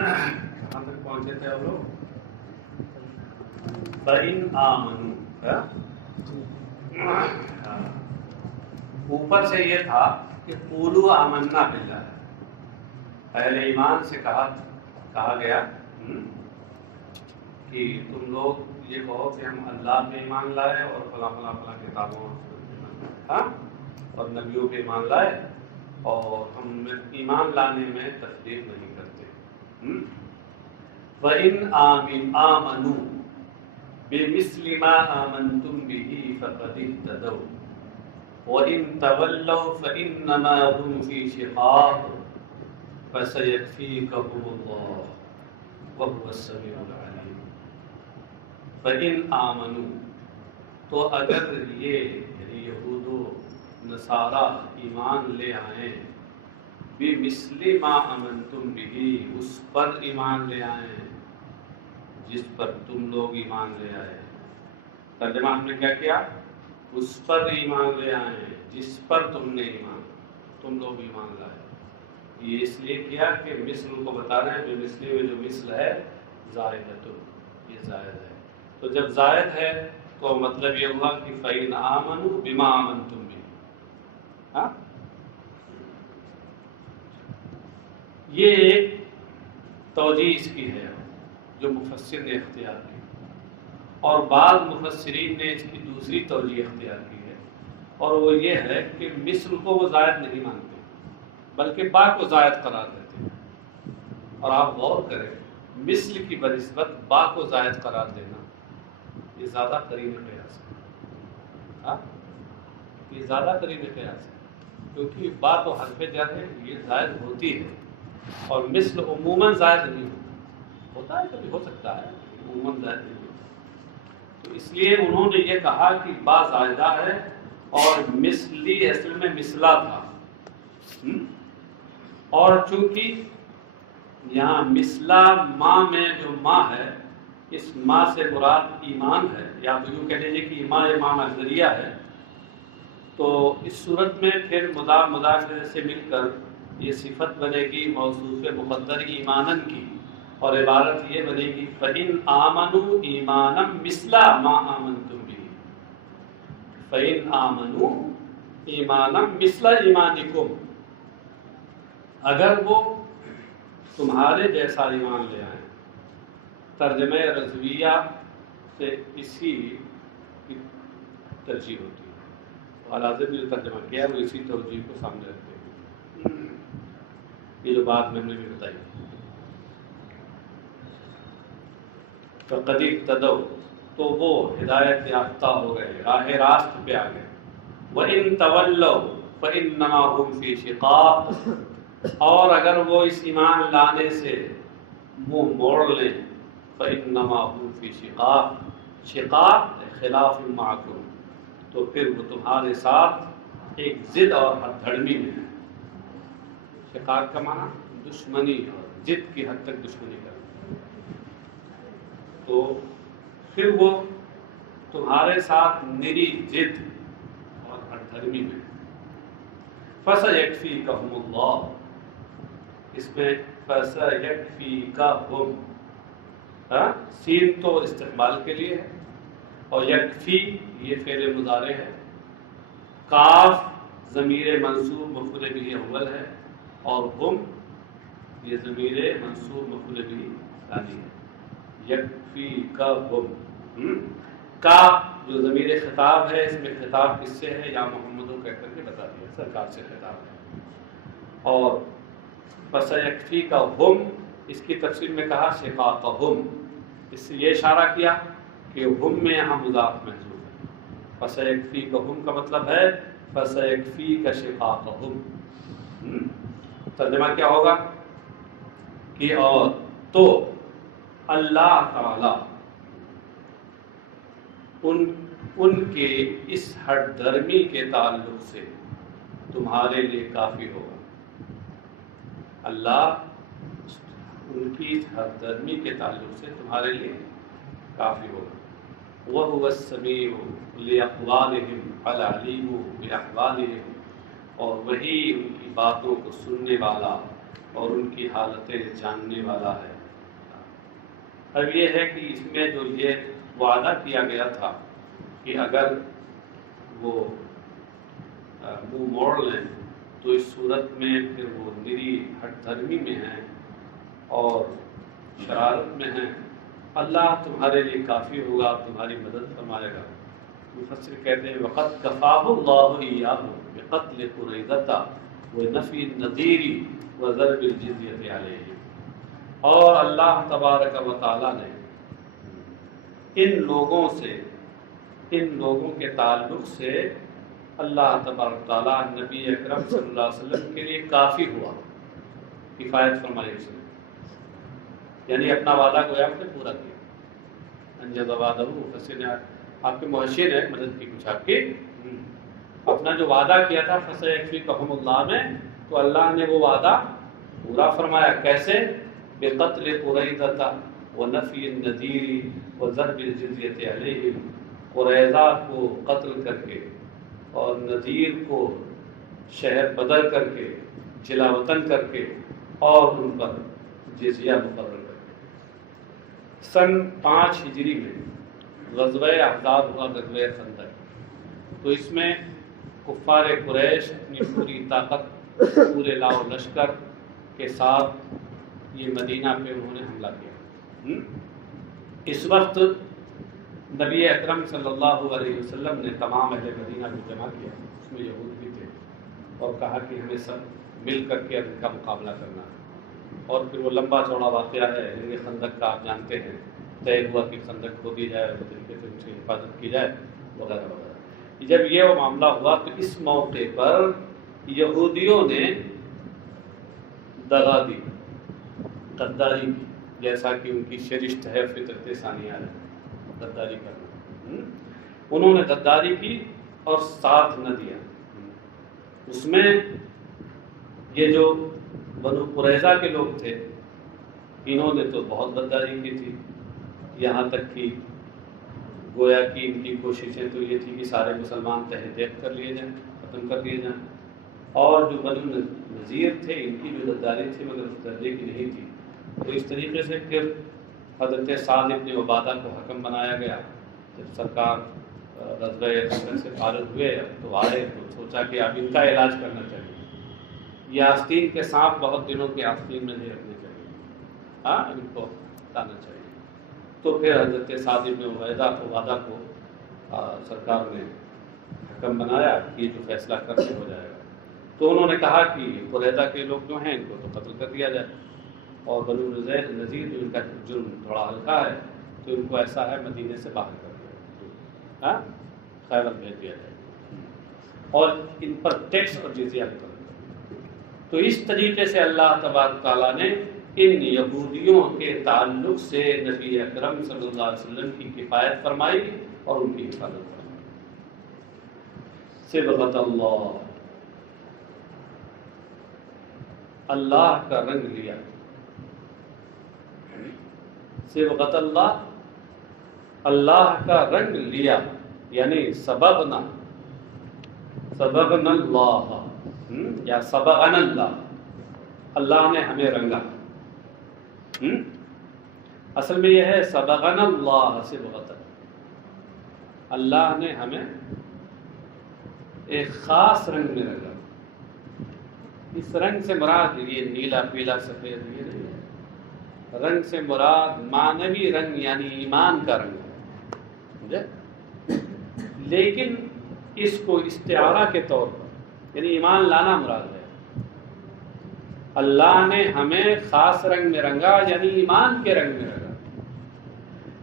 کہاں تک پہنچے تھے ہم لوگ؟ فَإِنْ آمَنُوا، اوپر سے یہ تھا کہ قولوا آمنا باللہ، اہل ایمان سے کہا گیا کہ تم لوگ یہ کہو کہ ہم اللہ پہ ایمان لائے اور فلاں فلاں فلاں کتابوں اور نبیوں پہ ایمان لائے، اور ہم ایمان لانے میں تفریق نہیں کرتے۔ وَإِنْ آمَنُوا بِمِثْلِ مَا آمَنْتُمْ بِهِ فَقَدِ اهْتَدَوْا وَإِنْ تَوَلَّوْا فَإِنَّمَا هُمْ فِي شِقَاقٍ فَسَيَكْفِيكَهُمُ اللَّهُ وَهُوَ السَّمِيعُ الْعَلِيمُ۔ فَإِنْ آمَنُوا، تو اگر یہ یہود و نصارہ ایمان لے آئیں، بِمِثْلِ مَا آمَنْتُمْ بِهِ، اس پر ایمان لے آئیں جس پر تم لوگ ایمان لے آئے۔ ترجمہ ہم نے کیا کیا؟ اس پر ایمان لے آئیں جس پر تم لوگ ایمان لائے۔ یہ اس لیے کیا کہ مثل کو بتا رہے ہیں، جو مثلی میں جو مثل ہے زائدۃ، یہ زائد ہے۔ تو جب زائد ہے تو مطلب یہ ہوا کہ فَإِنْ آمَنُوا بِمَا آمَنْتُمْ بِهِ۔ یہ ایک توجیہ اس کی ہے جو مفسر نے اختیار کی، اور بعض مفسرین نے اس کی دوسری توجیہ اختیار کی ہے، اور وہ یہ ہے کہ مثل کو وہ زائد نہیں مانتے بلکہ با کو زائد قرار دیتے ہیں۔ اور آپ غور کریں، مثل کی بنسبت با کو زائد قرار دینا یہ زیادہ قریب قیاس ہے۔ یہ زیادہ قریب قیاس ہے، کیونکہ با تو حرف جر ہے، یہ زائد ہوتی ہے، اور مثل عموماً زائد نہیں ہوتا ہے، کبھی ہو سکتا ہے، عموماً زائد نہیں ہوتا۔ تو اس لیے انہوں نے یہ کہا کہ با زائدہ ہے، اور مثلی اصل میں مثلا تھا، اور چونکہ یہاں مثلا ماں میں جو ماں ہے، اس ماں سے مراد ایمان ہے، یا تو یوں کہہ لیجیے کہ ماں مصدریہ ہے، تو اس صورت میں پھر مضاف مضاف سے مل کر یہ صفت بنے گی موصوف مقدر ایمانن کی، اور عبارت یہ بنے گی فَإِنْ آمَنُوا ایمانا مثل ما آمنتم به، فَإِنْ آمَنُوا ایمانا مثل ایمانکم، اگر وہ تمہارے جیسا ایمان لے آئیں۔ ترجمہ رضویہ سے اسی کی ترجیح ہوتی ہے، اور لازم جو ترجمہ کیا وہ اسی توجیہ کو سامنے رکھتے ہیں، یہ جو بات میں نے بھی بتائی۔ فَقَدِ اهْتَدَوْا، تو وہ ہدایت یافتہ ہو گئے، راہ راست پہ آ گئے۔ وَإِن تَوَلَّوْا فَإِنَّمَا هُمْ فِي شِقَاقٍ، اور اگر وہ اس ایمان لانے سے منہ موڑ لیں، فَإِنَّمَا هُمْ فِي شِقَاقٍ، شقاق خلاف معکوم، تو پھر وہ تمہارے ساتھ ایک ضد اور ہتھ دھڑمی میں ہے۔ شقاق کا معنی دشمنی، اور ضد کی حد تک دشمنی کرنا، تو پھر وہ تمہارے ساتھ نری ضد اور ہتھ دھڑمی میں۔ فَسَيَكْفِيكَهُمُ اللَّهُ، اس میں فَسَيَكْفِيكَهُمْ، سین تو استقبال کے لیے ہے، اور یکفی یہ فعل مضارع ہے، کاف ضمیر منصوب مفعول به اول ہے، اور ہم یہ ضمیر منصوب مفعول به ثانی ہے۔ یکفیکہم، کا جو ضمیر خطاب ہے، اس میں خطاب کس سے ہے؟ یا محمد کہہ کر کے بتا دیا، سرکار سے خطاب ہے۔ اور فَسَيَكْفِيكَهُمْ، اس کی تفسیر میں کہا شقاقہم، اس سے یہ اشارہ کیا کہ ہم میں یہاں مضاف محذوف ہے۔ فَسَيَكْفِيكَهُمْ کا مطلب ہے فَسَيَكْفِيكَ شِقَاقَهُمْ، ترجمہ کیا ہوگا کہ اور تو اللہ تعالی ان کے اس ہٹ درمی کے تعلق سے تمہارے لیے کافی ہوگا۔ اللہ ان کی ہٹ درمی کے تعلق سے تمہارے لیے کافی ہوگا۔ وَهُوَ السَّمِيعُ لِأَقْوَالِهِمْ الْعَلِيمُ بِأَحْوَالِهِمْ، اور وہی ان کی باتوں کو سننے والا اور ان کی حالتیں جاننے والا ہے۔ اب یہ ہے کہ اس میں جو یہ وعدہ کیا گیا تھا کہ اگر وہ منہ موڑ لیں تو اس صورت میں پھر وہ نری ہٹ دھرمی میں ہیں اور شرارت میں ہیں، اللہ تمہارے لیے کافی ہوگا، تمہاری مدد فرمائے گا۔ مفسر کہتے ہیں وقت کفاہ اللہ ایاہ بقتل قریظہ ونفی النذیر وضرب الجزیۃ علیہ، اور اللہ تبارک و تعالی نے ان لوگوں کے تعلق سے اللہ تبارک و تعالیٰ نبی اکرم صلی اللہ علیہ وسلم کے لیے کافی ہوا، کفایت فرمائی اس نے، یعنی اپنا وعدہ گویا اس نے پورا کیا۔ انجز وعدہ، مفسر نے آپ کے محشر ہے مدد کی کچھ آپ کی، اپنا جو وعدہ کیا تھا فسیکفیکہم اللہ میں، تو اللہ نے وہ وعدہ پورا فرمایا۔ کیسے؟ بقتل قریظہ ونفی النذیر وضرب الجزیۃ علیہم، قریظہ کو قتل کر کے اور نذیر کو شہر بدر کر کے، جلا وطن کر کے، اور ان پر جزیہ مقرر کر کے۔ سن 5 ہجری میں غزوہ احزاب ہوا، غزوہ خندق، تو اس میں کفار قریش اپنی پوری طاقت، پورے لاؤ لشکر کے ساتھ یہ مدینہ پہ انہوں نے حملہ کیا۔ اس وقت نبی اکرم صلی اللہ علیہ وسلم نے تمام اہل مدینہ کو جمع کیا، اس میں یہود بھی تھے، اور کہا کہ ہمیں سب مل کر کے ان کا مقابلہ کرنا ہے۔ اور پھر وہ لمبا چوڑا واقعہ ہے، یہ خندق کا آپ جانتے ہیں، طے ہوا کہ خندق کھودی جائے، اس طریقے سے ان کی حفاظت کی جائے، وغیرہ وغیرہ۔ جب یہ معاملہ ہوا تو اس موقع پر یہودیوں نے دغا دی، غداری کی، جیسا کہ ان کی شرشت ہے، فطرت ثانیہ ہے غداری کرنا۔ انہوں نے غداری کی اور ساتھ نہ دیا۔ اس میں یہ جو بنو قریظہ کے لوگ تھے، انہوں نے تو بہت غداری کی تھی، یہاں تک کہ گویا کہ ان کی کوششیں تو یہ تھی کہ سارے مسلمان تحت دیکھ کر لیے جائیں، ختم کر لیے جائیں، اور جو بنو نذیر تھے ان کی بھی غداری تھی مگر اس درجے کی نہیں تھی۔ تو اس طریقے سے پھر حضرت سعد ابن عبادہ کو حکم بنایا گیا۔ جب سرکار غزوہ خندق سے فارغ ہوئے تو آئے تو سوچا کہ اب ان کا علاج کرنا چاہیے، یہ آستین کے سانپ بہت دنوں کے آستین میں نہیں رکھنے چاہیے، ان کو ہٹانا چاہیے۔ تو پھر حضرت سعد ابن عبادہ کو سرکار نے حکم بنایا کہ جو فیصلہ کرنے ہو جائے گا۔ تو انہوں نے کہا کہ قریظہ کے لوگ جو ہیں ان کو تو قتل کر دیا جائے، اور بنو نذیر جو ان کا جرم تھوڑا ہلکا ہے تو ان کو ایسا ہے مدینے سے باہر کر دیا جائے، خیبر بھیج دیا جائے، اور ان پر ٹیکس اور جزیہ مقرر کر دیا۔ تو اس طریقے سے اللہ تبارک تعالیٰ نے ان یہودیوں کے تعلق سے نبی اکرم صلی اللہ علیہ وسلم کی کفایت فرمائی اور ان کی حفاظت فرمائی۔ صبغۃ اللہ، اللہ کا رنگ لیا، صبغۃ اللہ، اللہ کا رنگ لیا، یعنی سبغنا اللہ یا سبغنا اللہ، اللہ نے ہمیں رنگا۔ اصل میں یہ ہے سبغنا اللہ صبغۃ، اللہ نے ہمیں ایک خاص رنگ میں رنگا۔ اس رنگ سے مراد یہ نیلا پیلا سفید یہ نہیں ہے، رنگ سے مراد معنوی رنگ یعنی ایمان کا رنگ ہے، لیکن اس کو استعارہ کے طور پر یعنی ایمان لانا مراد ہے۔ اللہ نے ہمیں خاص رنگ میں رنگا یعنی ایمان کے رنگ میں رنگا۔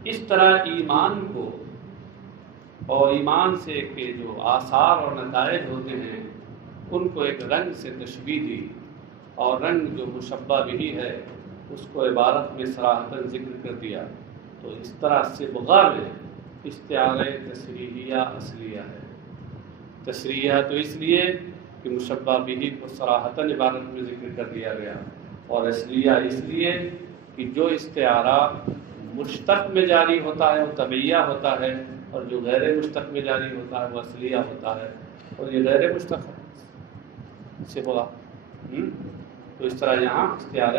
اس طرح ایمان کو اور ایمان سے کے جو آثار اور نتائج ہوتے ہیں ان کو ایک رنگ سے تشبیہ دی، اور رنگ جو مشبہ بھی ہے اس کو عبارت میں صراحتاً ذکر کر دیا۔ تو اس طرح صبغہ میں استعارہ تصریحیہ اصلیہ ہے۔ تصریحیہ تو اس لیے کہ مشبہ بھی کو صراحتاً عبارت میں ذکر کر دیا گیا، اور اصلیہ اس لیے کہ جو استعارہ مشتق میں جاری ہوتا ہے وہ طبعیہ ہوتا ہے، اور جو غیر مشتق میں جاری ہوتا ہے وہ اصلیہ ہوتا ہے، اور یہ غیر مشتق ہے صبغہ۔ تو اس طرح یہاں اختیار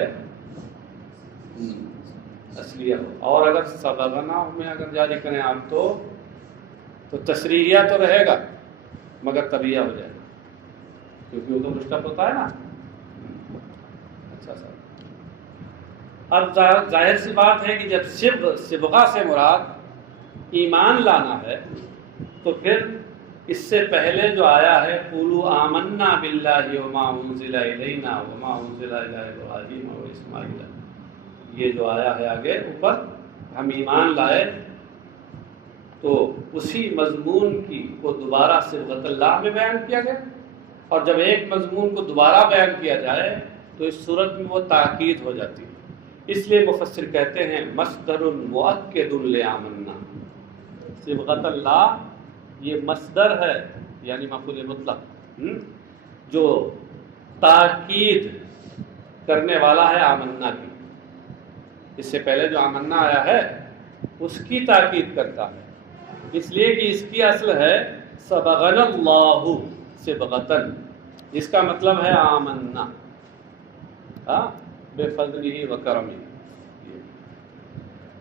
اصلیہ ہو. اور اگر سبغنا میں اگر جاری کریں آپ تو تشریحیہ تو رہے گا مگر طبیعہ ہو جائے گا کیونکہ وہ تو مشتق ہوتا ہے نا. اچھا سر، اب ظاہر سی بات ہے کہ جب صبغہ سے مراد ایمان لانا ہے تو پھر اس سے پہلے جو آیا ہے قولوا آمنا باللہ وما انزل الینا وما انزل الی ابراہیم واسماعیل، یہ جو آیا ہے آگے اوپر ہم ایمان لائے، تو اسی مضمون کی کو دوبارہ صبغۃ اللہ میں بیان کیا گیا. اور جب ایک مضمون کو دوبارہ بیان کیا جائے تو اس صورت میں وہ تاکید ہو جاتی ہے. اس لیے مفسر کہتے ہیں مصدر مؤکد لآمنا، صبغۃ اللہ یہ مصدر ہے یعنی مفعول مطلق جو تاکید کرنے والا ہے آمنا کی. اس سے پہلے جو آمنا آیا ہے اس کی تاکید کرتا ہے، اس لیے کہ اس کی اصل ہے صبغنا اللہ صبغتن، جس کا مطلب ہے آمنا بفضلہ وکرمہ،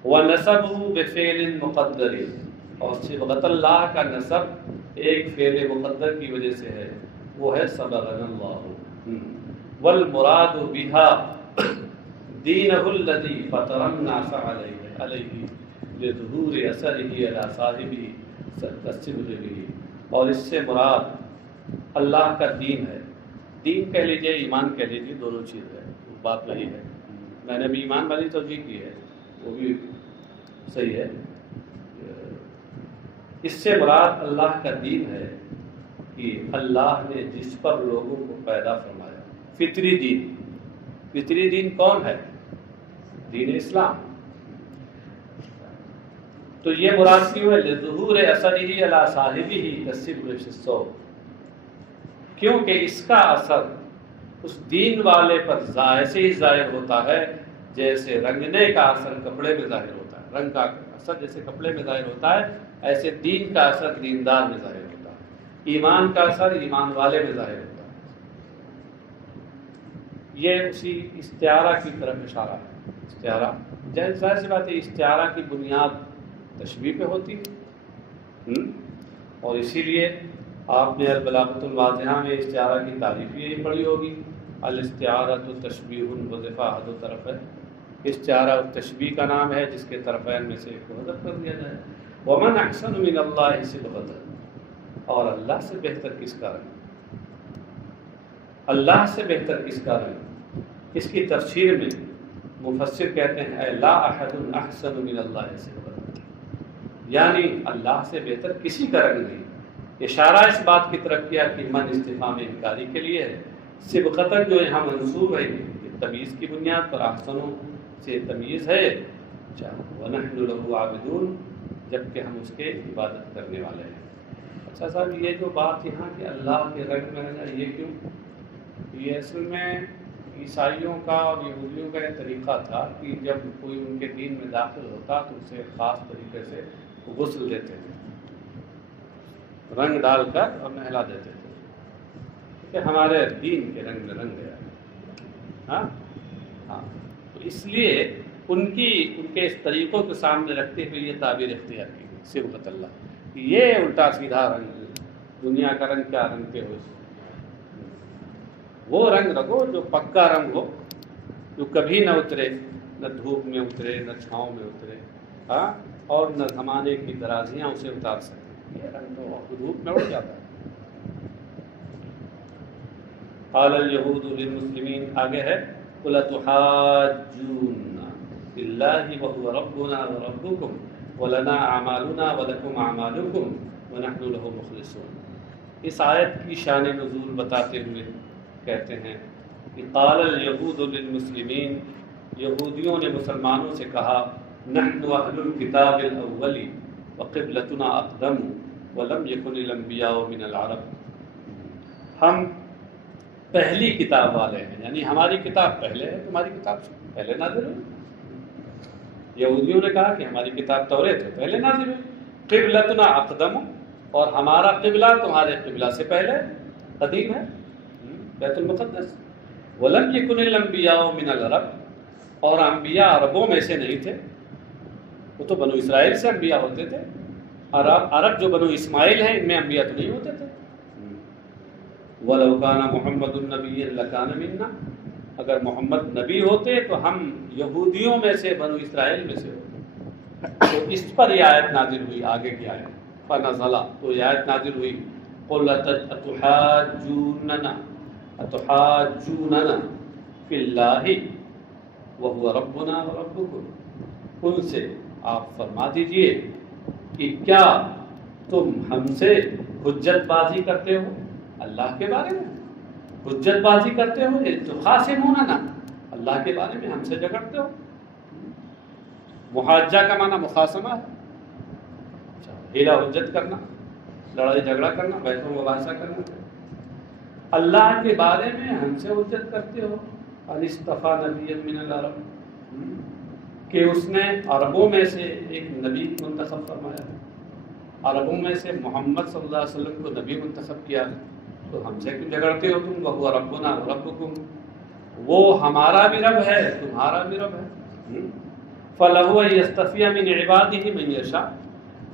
ونسبہ بفعل مقدر، اور صبغۃ اللہ کا نسب ایک فعل مقدر کی وجہ سے ہے، وہ ہے صبغنا اللہ. والمراد بها دینہ الذی فطر الناس علیہ لظہور اثرہ علی صاحبہ کالصبغ بہ، اور اس سے مراد اللہ کا دین ہے. دین کہہ لیجئے، ایمان کہہ لیجئے، دونوں چیز ہے، بات وہی ہے. میں نے بھی ایمان والی توجیہ کی ہے، وہ بھی صحیح ہے. اس سے مراد اللہ کا دین ہے کہ اللہ نے جس پر لوگوں کو پیدا فرمایا، فطری دین. فطری دین کون ہے؟ دین اسلام. تو یہ مراد کیوں ہے؟ لظہور اثرہ علی صاحبہ کالصبغ فی الثوب، کیونکہ اس کا اثر اس دین والے پر ایسے ہی ظاہر ہوتا ہے جیسے رنگنے کا اثر کپڑے میں ظاہر ہوتا ہے. رنگ کا اثر جیسے کپڑے میں ظاہر ہوتا ہے، ایسے دین کا اثر دیندار میں ظاہر ہوتا ہے، ایمان کا اثر ایمان والے میں ظاہر ہوتا ہے. یہ اسی استعارہ کی طرف اشارہ ہے. استعارہ ظاہر سی بات ہے، استعارہ کی بنیاد تشبیہ پہ ہوتی ہے، اور اسی لیے آپ نے البلاغۃ الواضحہ میں استعارہ کی تعریف یہی پڑھی ہوگی، الاستعارۃ تشبیہ وظیفہ احد طرف ہے. استعارہ تشبیہ کا نام ہے جس کے طرفین میں سے ایک کو حذف کر دیا جائے. ومن احسن من اللہ صبغۃ، اور اللہ سے بہتر کس کا رنگ؟ اللہ سے بہتر کس کا رنگ؟ اس کی تفسیر میں مفسر کہتے ہیں اے لا احد احسن من اللہ صبغۃ، یعنی اللہ سے بہتر کسی کا رنگ نہیں. اشارہ اس بات کی طرف کیا کہ من استفہام انکاری کے لیے ہے. صبغۃ جو یہاں منصوب ہے یہ تمییز کی بنیاد پر، احسنوں سے تمییز ہے. وَنَحْنُ لَهُ عَابِدُونَ، جبکہ ہم اس کے عبادت کرنے والے ہیں. اچھا صاحب، یہ جو بات یہاں کہ اللہ کے رنگ میں رہنا، یہ کیوں؟ یہ اصل میں عیسائیوں کا اور یہودیوں کا یہ طریقہ تھا کہ جب کوئی ان کے دین میں داخل ہوتا تو اسے خاص طریقے سے غسل دیتے تھے، رنگ ڈال کر اور نہلا دیتے تھے کہ ہمارے دین کے رنگ میں رنگ گیا. ہاں، تو اس لیے ان کے اس طریقوں کے سامنے رکھتے ہوئے یہ تعبیر اختیار کی گئی صبغۃ اللہ. یہ الٹا سیدھا رنگ، دنیا کا رنگ کیا رنگتے ہو، وہ رنگ رکھو جو پکا رنگ ہو، جو کبھی نہ اترے، نہ دھوپ میں اترے، نہ چھاؤں میں اترے، اور نہ زمانے کی درازیاں اسے اتار سکیں. یہ رنگ تو دھوپ میں اڑ جاتا ہے. قال الیہود للمسلمین، آگے ہے قل اتحاجوننا فی اللہ وهو ربنا وربکم ولنا اعمالنا ولکم اعمالکم ونحن له مخلصون. اس آیت کی شان نزول بتاتے ہوئے کہتے ہیں کہ قال الیہود للمسلمین، یہودیوں نے مسلمانوں سے کہا، نحن اہل الکتاب الاول وقبلتنا اقدم ولم یکن الانبیاء من العرب، ہم پہلی کتاب والے ہیں، یعنی ہماری کتاب پہلے ہے، تمہاری کتاب پہلے نازل ہوئی. یہودیوں نے کہا کہ ہماری کتاب توریت ہے، پہلے نازل ہوئی. قبلتنا اقدم، اور ہمارا قبلہ تمہارے قبلہ سے پہلے قدیم ہے، بیت المقدس. وَلَمْ يَكُنِ الْأَنْبِيَاءُ مِنَ الْعَرَبِ، اور انبیاء عربوں میں سے نہیں تھے، وہ تو بنو اسرائیل سے انبیاء ہوتے تھے، عرب جو بنو اسماعیل ہیں ان میں انبیاء تو نہیں ہوتے تھے۔ وَلَوْ كَانَ مُحَمَّدٌ نَبِيًّا لَكَانَ مِنَّا، اگر محمد نبی ہوتے تو ہم یہودیوں میں سے، بنو اسرائیل میں سے ہوتے۔ تو اس پر یہ آیت نازل ہوئی، آگے کی آیت فَنَزَلَ، تو یہ آیت نازل ہوئی قُلْ أَتُحَاجُّونَنَا فِي اللَّهِ وَهُوَ رَبُّنَا وَرَبُّكُمْ، ان سے آپ فرما دیجئے کہ کیا تم ہم سے حجت بازی کرتے ہو اللہ کے بارے میں، حجت بازی کرتے ہو، تخاصموننا، اللہ کے بارے میں ہم سے جھگڑتے ہو۔ محاجہ کا معنی مخاصمہ ہے، ہیلا حجت کرنا، لڑائی جھگڑا کرنا، بحث و مباحثہ کرنا۔ اللہ کے بارے میں ہم سے حجت کرتے ہو، الاصطفیٰ نبی من العرب، کہ اس نے عربوں میں سے ایک نبی منتخب فرمایا ہے، عربوں میں سے محمد صلی اللہ علیہ وسلم کو نبی منتخب کیا ہے، تو ہم سے کیوں جھگڑتے ہو تم؟ وَهُوَ رَبُّنَا وَرَبُّكُمْ، وہ ہمارا بھی رب ہے تمہارا بھی رب ہے۔ فَلَهُ أَن يَسْتَفِيَ مِنْ عِبَادِهِ مَن يَشَاءُ،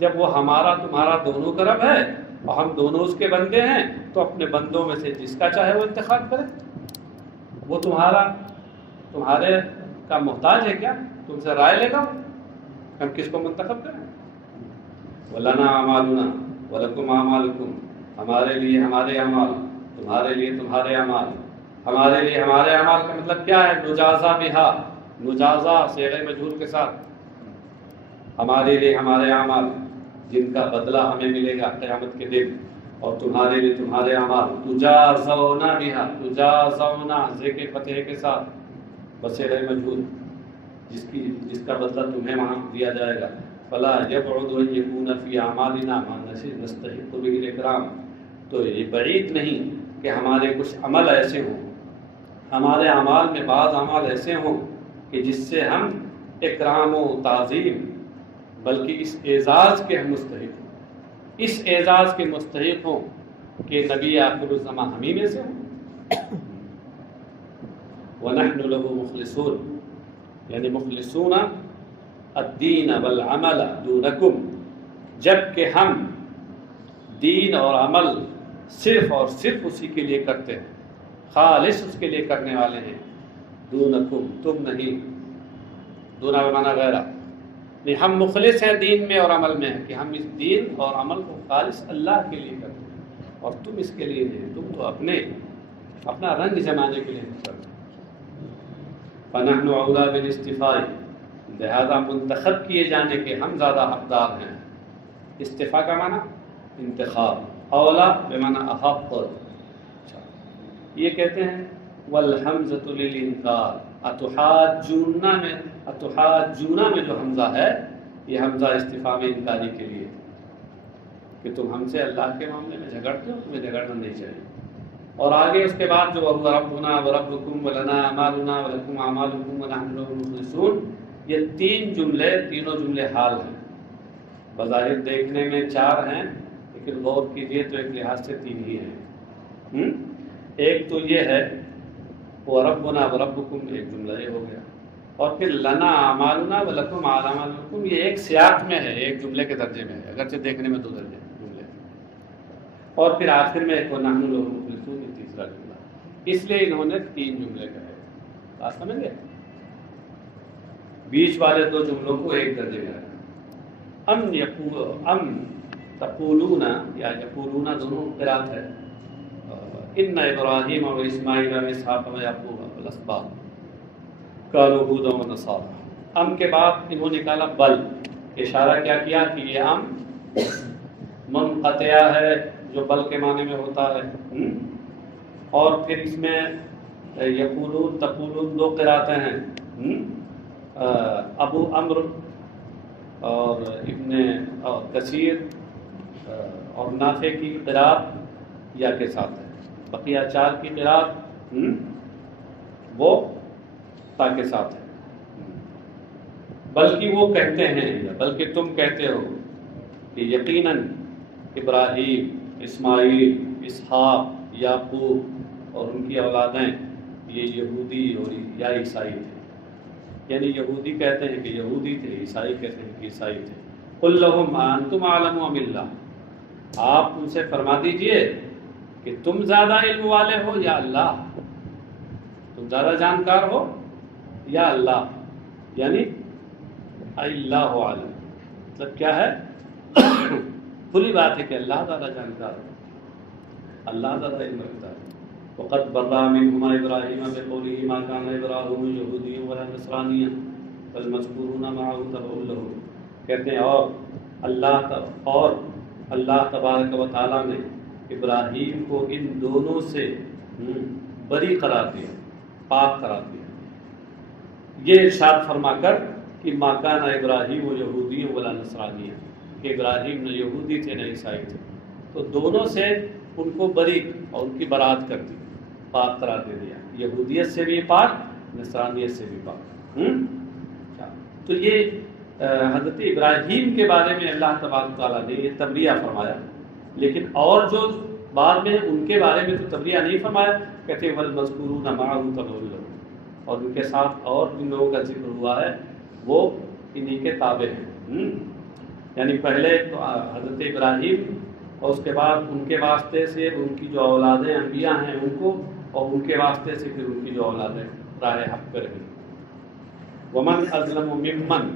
جب وہ ہمارا تمہارا دونوں کا رب ہے اور ہم دونوں اس کے بندے ہیں، تو اپنے بندوں میں سے جس کا چاہے وہ انتخاب کرے۔ وہ تمہارے کا محتاج ہے کیا؟ تم سے رائے لے گا ہم کس کو منتخب کریں؟ وَلَنَا أَعْمَالُنَا وَلَكُمْ أَعْمَالُكُمْ، ہمارے لیے ہمارے اعمال، تمہارے لیے تمہارے اعمال، ہمارے لیے ہمارے اعمال کا مطلب کیا ہے؟ نجازہ بہا، نجازہ صیغہ مجہول کے ساتھ، ہمارے لیے ہمارے اعمال جن کا بدلہ ہمیں ملے گا قیامت کے دن، اور تمہارے لیے تمہارے اعمال تجازون بہا، تجازون ذکر فتح کے ساتھ بصیغہ مجہول، جس کا بدلہ تمہیں وہاں دیا جائے گا۔ فلا یبعد ان یکون فی اعمالنا ما نستحق به الاکرام، تو یہ بعید نہیں کہ ہمارے کچھ عمل ایسے ہوں، ہمارے اعمال میں بعض اعمال ایسے ہوں کہ جس سے ہم اکرام و تعظیم، بلکہ اس اعزاز کے ہم مستحق ہوں، اس اعزاز کے مستحق ہوں کہ نبی آخر الزمان ہم ہی میں سے ہوں۔ وَنَحْنُ لَهُ مُخْلِصُونَ، یعنی مخلصون الدین والعمل دونکم، جبکہ ہم دین اور عمل صرف اور صرف اسی کے لیے کرتے ہیں، خالص اس کے لیے کرنے والے ہیں، دونکم تم نہیں، دونا بمعنی غیرہ، نہیں ہم مخلص ہیں دین میں اور عمل میں، کہ ہم اس دین اور عمل کو خالص اللہ کے لیے کرتے ہیں، اور تم اس کے لیے نہیں، تم تو اپنا رنگ جمانے کے لیے کرتے ہیں۔ فَنَحْنُ أَوْلَىٰ بِالِاسْتِفَاءِ، لہذا منتخب کیے جانے کے ہم زیادہ حقدار ہیں۔ استفاء کا معنی انتخاب، اولا بمعنی احق، یہ کہتے ہیں والحمزۃ للانکار، اتحاجونا میں جو حمزہ ہے یہ حمزہ استفاء میں انکاری کے لیے، کہ تم ہم سے اللہ کے معاملے میں جھگڑتے ہو، تمہیں جھگڑنا نہیں چاہیے۔ اور آگے اس کے بعد جو وَهُوَ رَبُّنَا وَرَبُّكُمْ وَلَنَا أَعْمَالُنَا وَلَكُمْ أَعْمَالُكُمْ وَنَحْنُ لَهُ مُخْلِصُونَ، یہ تینوں جملے حال ہیں، بظاہر دیکھنے میں 4 ہیں لیکن غور کیجئے تو ایک لحاظ سے 3 ہی ہیں۔ ایک تو یہ ہے وَرَبُّنَا وَرَبُّكُمْ، ایک جملہ یہ ہو گیا، اور پھر لَنَا أَعْمَالُنَا وَلَكُمْ أَعْمَالُكُمْ، یہ ایک سیاق میں ہے، ایک جملے کے درجے میں ہے، اگرچہ دیکھنے میں 2 درجے جملے، اور پھر آخر میں ایک وَنَحْنُ لَهُ مُخْلِصُونَ، یہ تیسرا جملہ، اس لیے انہوں نے 3 جملے کہے۔ بات سمجھ گئے؟ بیچ والے 2 جملوں کو ایک درجے میں رکھا۔ ام تقولون یا یقولون دونوں قرات ہے، ان ابراہیم و اسماعیل و اسحاق و یعقوب والاسباط کانوا ھودا و نصارا، ام کے بعد انہوں نے نکالا بل، اشارہ کیا کیا کہ یہ ام منقطعہ ہے، جو بل کے معنی میں ہوتا ہے، اور پھر اس میں یقولون تقولون 2 قراتیں ہیں، ابو عمرو اور ابن کثیر اور نافع کی قرات یا کے ساتھ ہے، بقیہ 4 کی قرات وہ تا کے ساتھ ہے۔ بلکہ وہ کہتے ہیں، بلکہ تم کہتے ہو کہ یقیناً ابراہیم، اسماعیل، اسحاق، یعقوب اور ان کی اولادیں یہ یہودی اور یا عیسائی تھے، یعنی یہودی کہتے ہیں کہ یہودی تھے، عیسائی کہتے ہیں کہ عیسائی تھے۔ قل لہم انتم اعلم ام اللہ، آپ ان سے فرما دیجئے کہ تم زیادہ علم والے ہو یا اللہ، تم زیادہ جانکار ہو یا اللہ، یعنی اللہ عالم، مطلب کیا ہے؟ کھلی بات ہے کہ اللہ زیادہ جانکار ہے، اللہ زیادہ علم رکھتا ہے۔ وقد برأ منهما ابراہیم بقوله ما كان ابراہیم یہودی ولا نصرانیا فالمذکورون معه تبع له، کہتے ہیں اور اللہ تبارک و تعالیٰ نے ابراہیم کو ان دونوں سے بری قرار دیا، پاک قرار دیا، یہ ارشاد فرما کر کہ ما کان ابراہیم یہودی ولا نصرانی، کہ ابراہیم نہ یہودی تھے نہ عیسائی تھے، تو دونوں سے ان کو بری اور ان کی برات کر دی، پاک قرار دے دیا، یہودیت سے بھی پاک، نصرانیت سے بھی پاک۔ تو یہ حضرت ابراہیم کے بارے میں اللہ تبارک تعالیٰ نے یہ تبریہ فرمایا، لیکن اور جو بعد میں ان کے بارے میں تو تبریہ نہیں فرمایا، کہتے ہیں والمذکورون معہ تبع لہ، اور ان کے ساتھ اور جن لوگوں کا ذکر ہوا ہے وہ انہی کے تابع ہیں، یعنی پہلے تو حضرت ابراہیم اور اس کے بعد ان کے واسطے سے ان کی جو اولادیں انبیاء ہیں ان کو، اور ان کے واسطے سے پھر ان کی جو اولادیں راہ حق پر ہیں۔ ومن اظلم ممن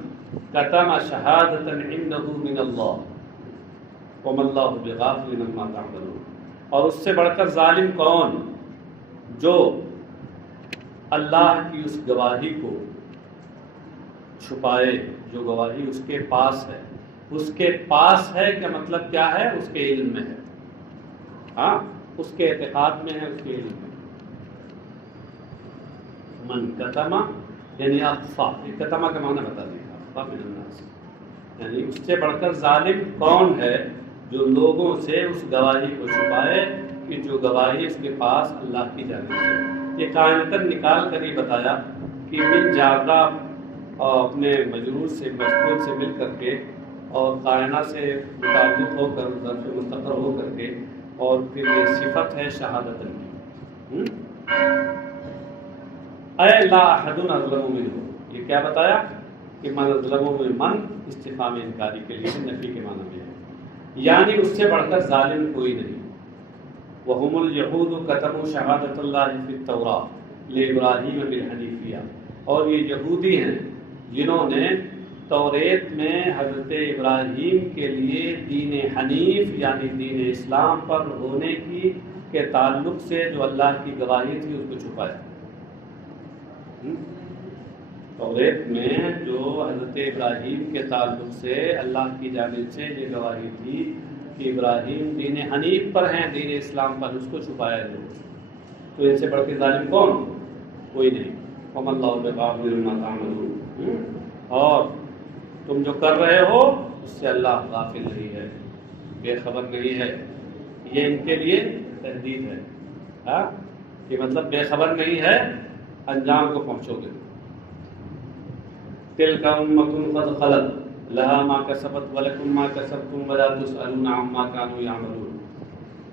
کتم شہادۃ عنده من اللہ وما اللہ بغافل عما تعملون، اور اس سے بڑھ کر ظالم کون جو اللہ کی اس گواہی کو چھپائے، جو گواہی اس کے پاس ہے، اس کے پاس ہے کا مطلب کیا ہے؟ اس کے علم میں ہے، ہاں اس کے اعتقاد میں ہے، اس کے علم میں۔ من کتما یعنی اخفا، کتما کا معنی بتا دیا، اخفا من الناس، یعنی اس سے بڑھ کر ظالم کون ہے جو لوگوں سے اس گواہی کو چھپائے کہ جو گواہی اس کے پاس اللہ کی جانب سے۔ یہ کائناتاً نکال کر ہی بتایا کہ من جاردہ اپنے مجرور سے مجرور سے مل کر کے اور کائنہ سے متعلق ہو کر ظرف مستقر ہو کر کے، اور پھر یہ صفت ہے شہادت کی۔ اے لا احد اظلم منہ، یہ کیا بتایا کہ من اظلم من استفہام انکاری کے لیے نفی کے معنی میں ہے، یعنی اس سے بڑھ کر ظالم کوئی نہیں۔ وهم اليهود كتموا شهادة الله في التوراة لإبراہیم بالحنیفیہ، اور یہ یہودی ہیں جنہوں نے توریت میں حضرت ابراہیم کے لیے دین حنیف یعنی دین اسلام پر ہونے کی کے تعلق سے جو اللہ کی گواہی تھی اس کو چھپایا۔ توریت میں جو حضرت ابراہیم کے تعلق سے اللہ کی جانب سے یہ گواہی تھی کہ ابراہیم دین حنیف پر ہیں، دین اسلام پر، اس کو چھپایا لوگ، تو ان سے بڑھ کے ظالم کون؟ کوئی نہیں۔ وما اللہ بغافل عما تعملون، اور تم جو کر رہے ہو اس سے اللہ غافل نہیں ہے، بے خبر نہیں ہے۔ یہ ان کے لیے تحدید ہے، ہاں یہ مطلب بے خبر نہیں ہے، انجام کو پہنچو گے۔ تلک امۃ قد خلت لها ما کسبت ولکم ما کسبتم ولا تسألون عما كانوا يعملون،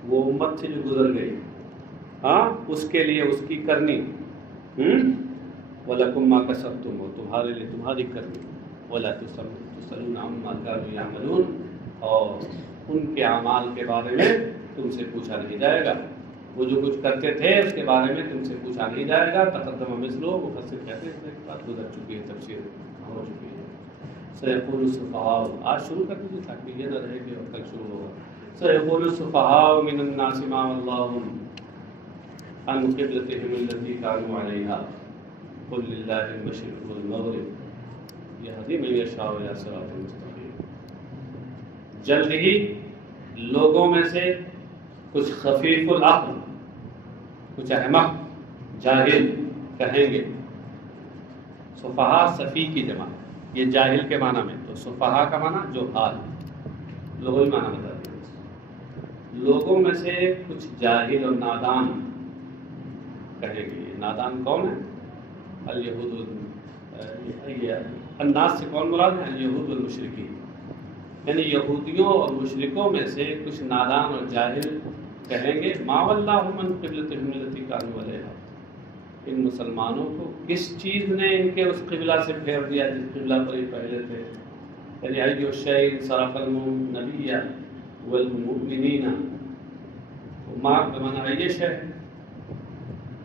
وہ امت سے جو گزر گئی، ہاں اس کے لیے اس کی کرنی، وَلَكُمْ مَا كَسَبْتُمْ، اور تمہارے لیے تمہاری کرنی، وَلَا تُسْأَلُونَ عَمَّا كَانُوا يَعْمَلُونَ، اور ان کے اعمال کے بارے میں تم سے پوچھا نہیں جائے گا، وہ جو کچھ کرتے تھے اس کے بارے میں تم سے پوچھا نہیں جائے گا۔ تقدم مثلہ، مفسر کہتے ہیں بات گزر چکی ہے، تفسیر ہو چکی ہے۔ سيقول السفهاء، آج شروع کر دیجیے تاکہ یہ نہ رہے کہ اور کل شروع ہوگا۔ سيقول السفهاء من الناس ما ولاهم عن قبلتهم التي كانوا عليها قل للہ المشرق والمغرب یہدی من یشاء الی صراط مستقیم۔ جلد ہی لوگوں میں سے کچھ خفیف العقل، کچھ احمق جاہل کہیں گے، صفحاء صفی کی جمع، یہ جاہل کے معنی میں، تو صفحاء کا معنی جو حال، لغوی معنی بتا دیا۔ لوگوں میں سے کچھ جاہل اور نادان کہیں گے، نادان کون ہے؟ الیہود الناس سے کون مراد ہے؟ الیہود والمشرکین، یعنی یہودیوں اور مشرکوں میں سے کچھ نادان اور جاہل کہیں گے ما ولاہم عن قبلتہم التی کانوا علیہا، ان مسلمانوں کو کس چیز نے ان کے اس قبلہ سے پھیر دیا جس قبلہ پر یہ پہلے تھے؟ یعنی ایو شیء صرف النبی والمؤمنین، ما بمعنی ای شیء،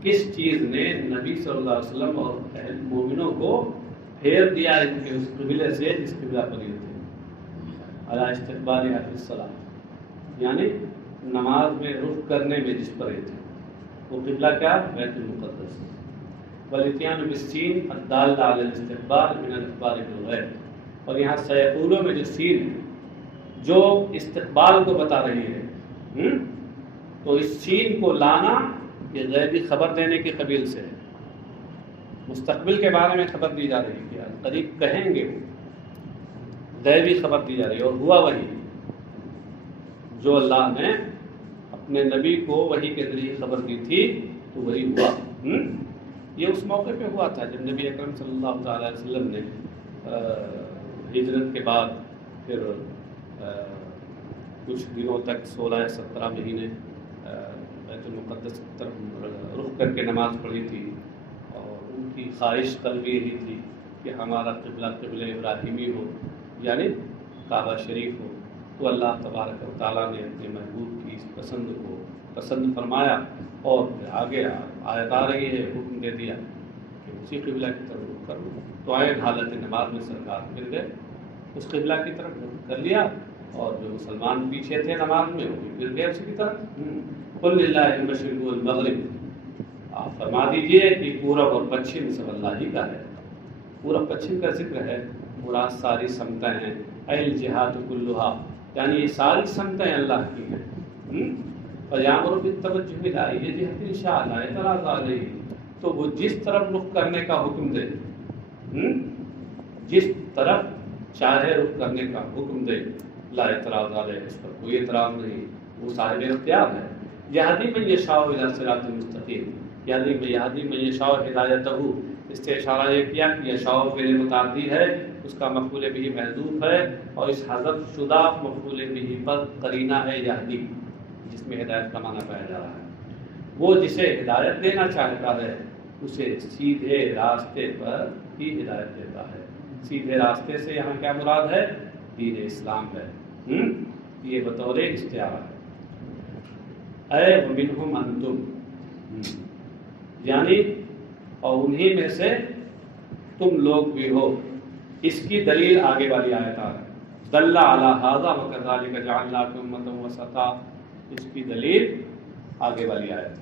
کس چیز نے نبی صلی اللہ علیہ وسلم اور اہل مومنوں کو پھیر دیا ان کے اس قبلے سے جس قبلہ پر یہ تھے؟ علی استقبال اہل الصلاۃ، یعنی نماز میں رخ کرنے میں جس پر یہ تھے، وہ قبلہ کیا؟ بیت المقدس۔ والاتیان بالسین الدالہ علی الاستقبال من الاخبار بالغیب، اور یہاں سیقولوں میں جو سین ہے جو استقبال کو بتا رہی ہے، تو اس سین کو لانا یہ غیبی خبر دینے کے قبیل سے ہے، مستقبل کے بارے میں خبر دی جا رہی ہے، قریب کہیں گے، غیبی خبر دی جا رہی ہے، اور ہوا وہی جو اللہ نے اپنے نبی کو وحی کے ذریعے خبر دی تھی تو وہی ہوا۔ یہ اس موقع پہ ہوا تھا جب نبی اکرم صلی اللہ تعالی علیہ وسلم نے ہجرت کے بعد پھر کچھ دنوں تک 16-17 مہینے بیت المقدس کی طرف رخ کر کے نماز پڑھی تھی، اور ان کی خواہش قلبی یہی تھی کہ ہمارا قبلہ ابراہیمی ہو، یعنی کعبہ شریف ہو۔ تو اللہ تبارک و تعالیٰ نے اپنے محبوب کی اس پسند کو پسند فرمایا، اور آگے آیت آ رہی ہے، حکم دے دیا کہ اسی قبلہ کی طرف رخ کر لو۔ تو عین حالت نماز میں سرکار گر گئے، اس قبلہ کی طرف رخ کر لیا، اور جو مسلمان پیچھے تھے نماز میں وہ بھی گر گئے اسی کی طرف۔ قل للہ المشرق والمغرب، آپ فرما دیجئے کہ پورب اور پچھم سب اللہ ہی کا ہے۔ پورب پچھم کا ذکر ہے، مراد ساری سمتیں ہیں، الجہات کلھا، یعنی یہ ساری سمتیں اللہ کی ہیں۔ فیامر بالتوجہ الی ای جہۃ شاء لا اعتراض علیہ، تو وہ جس طرف رخ کرنے کا حکم دے، جس طرف چاہے رخ کرنے کا حکم دے، لا اعتراض علیہ، اس پر کوئی اعتراض نہیں، وہ صاحب اختیار ہے۔ یہدی من یشاء الی صراط مستقیم، یہدی من یشاء ہدایتہ، اس سے اشارہ یہ کیا کہ یشاء فعل متعدی ہے، اس کا مفعول بھی محذوف ہے، اور اس حذف شدہ مفعول بھی پر قرینہ ہے یہدی، جس میں ہدایت کا معنی پایا جا رہا ہے۔ وہ جسے ہدایت دینا چاہتا ہے اسے سیدھے راستے پر ہی ہدایت دیتا ہے۔ سیدھے راستے سے یہاں کیا مراد ہے؟ دین اسلام ہے، یہ بطور استعارہ ہے۔ اے ومنہم انتم، یعنی اور انہی میں سے تم لوگ بھی ہو۔ اس کی دلیل آگے والی آیت ہے، دل علی ھذا وکذالک جعلناکم امۃ وسطا، اس کی دلیل آگے والی آیت